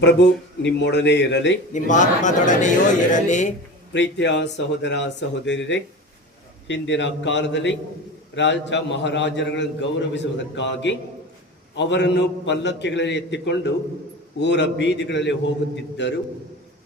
ಪ್ರಭು ನಿಮ್ಮೊಡನೆ ಇರಲಿ. ನಿಮ್ಮ ಆತ್ಮದೊಡನೆಯೂ ಇರಲಿ. ಪ್ರೀತಿಯ ಸಹೋದರ ಸಹೋದರಿಯರೇ ಹಿಂದಿನ ಕಾಲದಲ್ಲಿ ರಾಜ ಮಹಾರಾಜರುಗಳನ್ನು ಗೌರವಿಸುವುದಕ್ಕಾಗಿ ಅವರನ್ನು ಪಲ್ಲಕ್ಕಿಗಳಲ್ಲಿ ಎತ್ತಿಕೊಂಡು ಊರ ಬೀದಿಗಳಲ್ಲಿ ಹೋಗುತ್ತಿದ್ದರು.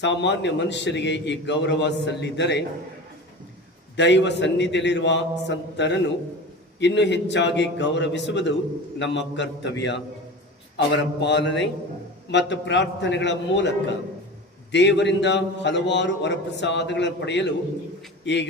ಸಾಮಾನ್ಯ ಮನುಷ್ಯರಿಗೆ ಈ ಗೌರವ ಸಲ್ಲಿದರೆ ದೈವ ಸನ್ನಿಧಿಯಲ್ಲಿರುವ ಸಂತರನ್ನು ಇನ್ನೂ ಹೆಚ್ಚಾಗಿ ಗೌರವಿಸುವುದು ನಮ್ಮ ಕರ್ತವ್ಯ. ಅವರ ಪಾಲನೆ ಮತ್ತು ಪ್ರಾರ್ಥನೆಗಳ ಮೂಲಕ ದೇವರಿಂದ ಹಲವಾರು ವರಪ್ರಸಾದಗಳನ್ನು ಪಡೆಯಲು ಈಗ